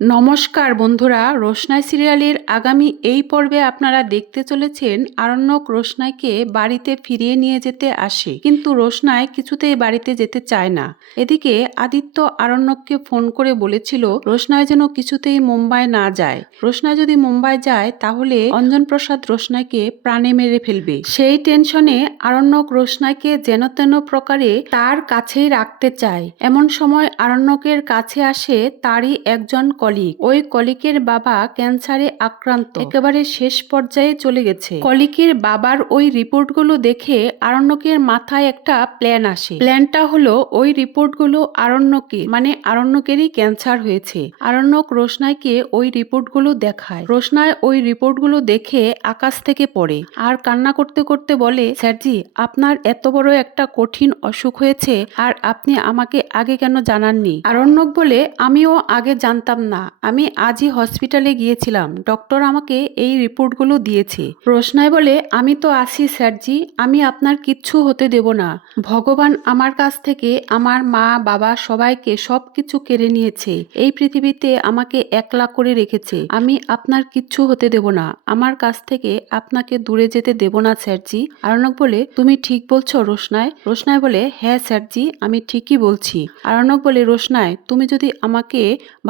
নমস্কার বন্ধুরা, রোশনাই সিরিয়ালের আগামী এই পর্বে আপনারা দেখতে চলেছেন আরণ্যক রোশনাইকে বাড়িতে ফিরিয়ে নিয়ে যেতে আসে, কিন্তু রোশনাই কিছুতেই বাড়িতে যেতে চায় না। এদিকে আদিত্য আরণ্যককে ফোন করে বলেছিল রোশনাই যেন কিছুতেই মুম্বাই না যায়। রোশনাই যদি মুম্বাই যায় তাহলে অঞ্জন প্রসাদ রোশনাইকে প্রাণে মেরে ফেলবে। সেই টেনশনে আরণ্যক রোশনাইকে যেন তেন প্রকারে তার কাছেই রাখতে চায়। এমন সময় আরণ্যকের কাছে আসে তারই একজন কলিগ। ওই কলিকের বাবা ক্যান্সারে আক্রান্ত, একেবারে শেষ পর্যায়ে চলে গেছে। কলিকের বাবার ওই রিপোর্টগুলো দেখে আরণ্যকের মাথায় একটা প্ল্যান আসে। প্ল্যানটা হলো ওই রিপোর্টগুলো আরণ্যকেরই ক্যান্সার হয়েছে। আরণ্যক রোশনাইকে ওই রিপোর্টগুলো দেখায়। রোশনাই ওই রিপোর্টগুলো দেখে আকাশ থেকে পড়ে আর কান্না করতে করতে বলে, স্যারজি, আপনার এত বড় একটা কঠিন অসুখ হয়েছে আর আপনি আমাকে আগে কেন জানাননি? আরণ্যক বলে, আমিও আগে জানতাম না, আমি আজই হসপিটালে গিয়েছিলাম, ডক্টর আমাকে এই রিপোর্টগুলো দিয়েছে। রোশনাই বলে, আমি তো আছি স্যারজি, আমি আপনার কিচ্ছু হতে দেব না। ভগবান আমার কাছ থেকে আমার মা বাবা সবাইকে সবকিছু কেড়ে নিয়েছে, এই পৃথিবীতে আমাকে একলা করে রেখেছে, আমি আপনার কিচ্ছু হতে দেব না, আমার কাছ থেকে আপনাকে দূরে যেতে দেব না স্যারজি। আরণ্যক বলে, তুমি ঠিক বলছো রোশনাই? রোশনাই বলে, হ্যাঁ স্যারজি, আমি ঠিকই বলছি। আরণ্যক বলে, রোশনাই, তুমি যদি আমাকে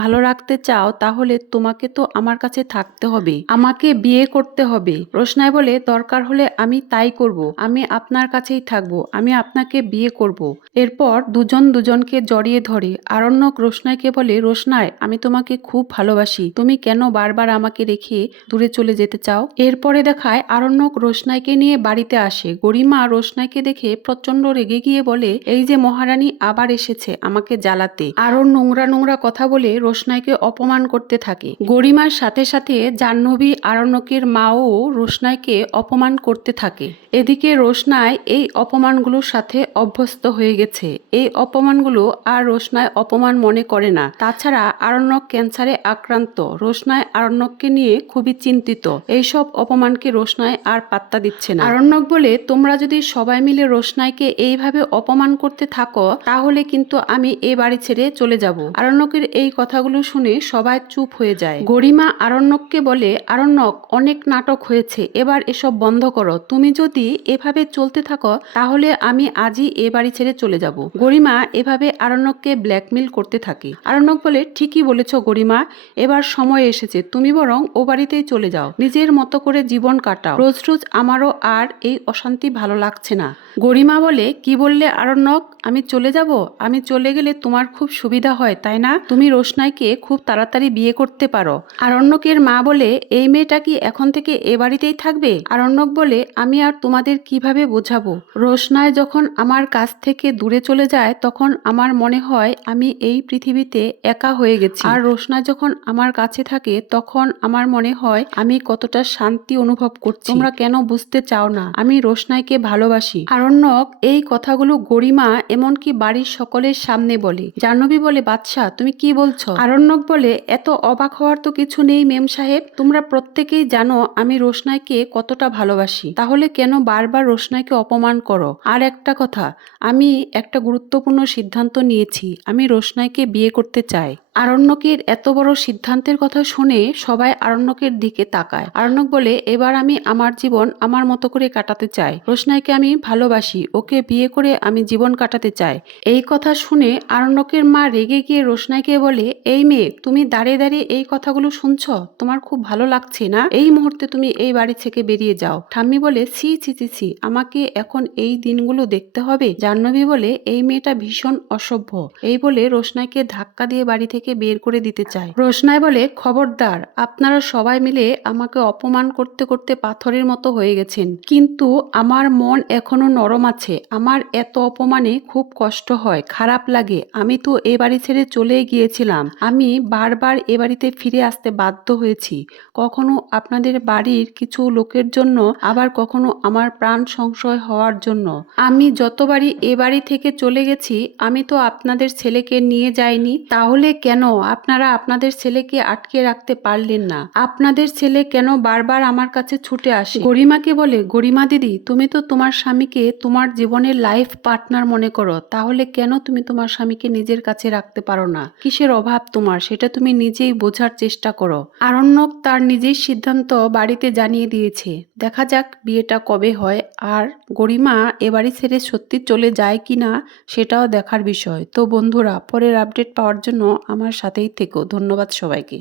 ভালো রাখতে চাও তাহলে তোমাকে তো আমার কাছে থাকতে হবে, আমাকে বিয়ে করতে হবে। রোশনাই বলে, দরকার হলে আমি তাই করব, আমি আপনার কাছেই থাকবো, আমি আপনাকে বিয়ে করব। এরপর দুজন দুজনকে জড়িয়ে ধরে। আরণ্যক রোশনাইকে বলে, রোশনাই, আমি তোমাকে খুব ভালোবাসি, তুমি কেন বারবার আমাকে রেখে দূরে চলে যেতে চাও? এরপরে দেখায় আরণ্যক রোশনাইকে নিয়ে বাড়িতে আসে। গরিমা রোশনাইকে দেখে প্রচন্ড রেগে গিয়ে বলে, এই যে মহারানী আবার এসেছে আমাকে জ্বালাতে। আরো নোংরা নোংরা কথা বলে রোশনাইকে অপমান করতে থাকে। গরিমার সাথে সাথে জাহ্নবী আরণ্যকের মাও রোশনাইকে অপমান করতে থাকে। এদিকে রোশনাই এই অপমানগুলোর সাথে অভ্যস্ত হয়ে গেছে। এই অপমানগুলো আর রোশনাই অপমান মনে করে না। তাছাড়া আরণ্যক ক্যান্সারে আক্রান্ত, রোশনাই আরণ্যককে নিয়ে খুবই চিন্তিত। এইসব অপমানকে রোশনাই আর পাত্তা দিচ্ছে না। আরণ্যক বলে, তোমরা যদি সবাই মিলে রোশনাইকে এইভাবে অপমান করতে থাকো তাহলে কিন্তু আমি এই বাড়ি ছেড়ে চলে যাব। আরণ্যকের এই কথাগুলো শুনে সবাই চুপ হয়ে যায়। গরিমা আরণ্যককে বলে, আরণ্যক, অনেক নাটক হয়েছে, এবার এসব বন্ধ করো, তুমি যদি এভাবে চলতে থাকো তাহলে আমি আজই এ বাড়ি ছেড়ে চলে যাব। গরিমা এভাবে আরণ্যককে ব্ল্যাকমেল করতে থাকে। আরণ্যক বলে, ঠিকই বলেছ গরিমা, এবার সময় এসেছে, তুমি বরং ও বাড়িতেই চলে যাও, নিজের মতো করে জীবন কাটাও, রোজ রোজ আমারও আর এই অশান্তি ভালো লাগছে না। গরিমা বলে, কি বললে আরণ্যক, আমি চলে যাব? আমি চলে গেলে তোমার খুব সুবিধা হয় তাই না? তুমি রোশনাইকে খুব তাড়াতাড়ি বিয়ে করতে পারো। আরণ্যকের মা বলে, এই মেয়েটা কি এখন থেকে এ বাড়িতেই থাকবে? আরণ্যক বলে, আমি আর তোমাদের কিভাবে বোঝাবো? রোশনাই যখন আমার কাছ থেকে দূরে চলে যায় তখন আমার মনে হয় আমি এই পৃথিবীতে একা হয়ে গেছি, আর রোশনাই যখন আমার কাছে থাকে তখন আমার মনে হয় আমি কতটা শান্তি অনুভব করছি। তোমরা কেন বুঝতে চাও না? আমি রোশনাইকে ভালোবাসি। আরণ্যক এই কথাগুলো গরিমা এমনকি বাড়ির সকলের সামনে বলে। জাহ্নবী বলে, বাদশা, তুমি কি বলছো? আরণ্যক বলে, এত অবাক হওয়ার তো কিছু নেই মেম সাহেব, তোমরা প্রত্যেকেই জানো আমি রোশনাইকে কতটা ভালোবাসি, তাহলে কেন বারবার রোশনাইকে অপমান করো? আর একটা কথা, আমি একটা গুরুত্বপূর্ণ সিদ্ধান্ত নিয়েছি, আমি রোশনাইকে বিয়ে করতে চাই। আরণ্যকের এত বড় সিদ্ধান্তের কথা শুনে সবাই আরণ্যকের দিকে তাকায়। আরণ্যক বলে, এবার আমি আমার জীবন আমার মতো করে কাটাতে চাই, রোশনাইকে আমি ভালোবাসি, ওকে বিয়ে করে আমি জীবন কাটাতে চাই। এই কথা শুনে আরণ্যকের মা রেগে গিয়ে রোশনাইকে বলে, এই মেয়ে, তুমি দাঁড়িয়ে দাঁড়িয়ে এই কথাগুলো শুনছো? তোমার খুব ভালো লাগছে না? এই মুহূর্তে তুমি এই বাড়ি থেকে বেরিয়ে যাও। ঠাম্মি বলে, ছি ছি ছি ছি, আমাকে এখন এই দিনগুলো দেখতে হবে? জাহ্নবী বলে, এই মেয়েটা ভীষণ অসভ্য। এই বলে রোশনাইকে ধাক্কা দিয়ে বাড়ি থেকে বের করে দিতে চায়। রোশনাই বলে, খবরদার, আপনারা সবাই মিলে আমাকে অপমান করতে করতে পাথরের মতো হয়ে গেছেন, কিন্তু আমার মন এখনো নরম আছে, আমার এত অপমানে খুব কষ্ট হয়, খারাপ লাগে, আমি তো এ বাড়ি ছেড়ে চলে গিয়েছিলাম, আমি বারবার এ বাড়িতে ফিরে আসতে বাধ্য হয়েছি, কখনো আপনাদের বাড়ির কিছু লোকের জন্য, আবার কখনো আমার প্রাণ সংশয় হওয়ার জন্য। আমি যতবারই এ বাড়ি থেকে চলে গেছি আমি তো আপনাদের ছেলেকে নিয়ে যাইনি, তাহলে কেন আপনারা আপনাদের ছেলেকে আটকে রাখতে পারলেন না? আপনাদের ছেলে কেন বারবার আমার কাছে ছুটে আসে? গরিমাকে বলে, গরিমা দিদি, তুমি তো তোমার স্বামীকে তোমার জীবনের লাইফ পার্টনার মনে করো, তাহলে কেন তুমি তোমার স্বামীকে নিজের কাছে রাখতে পারো না? কিসের অভাব তোমার, সেটা তুমি নিজেই বোঝার চেষ্টা করো। আরণ্যক তার নিজের সিদ্ধান্ত বাড়িতে জানিয়ে দিয়েছে। দেখা যাক বিয়েটা কবে হয়, আর গরিমা এ বাড়ি ছেড়ে সত্যি চলে যায় কিনা সেটাও দেখার বিষয়। তো বন্ধুরা, পরের আপডেট পাওয়ার জন্য আমার সাথেই থেকো। ধন্যবাদ সবাইকে।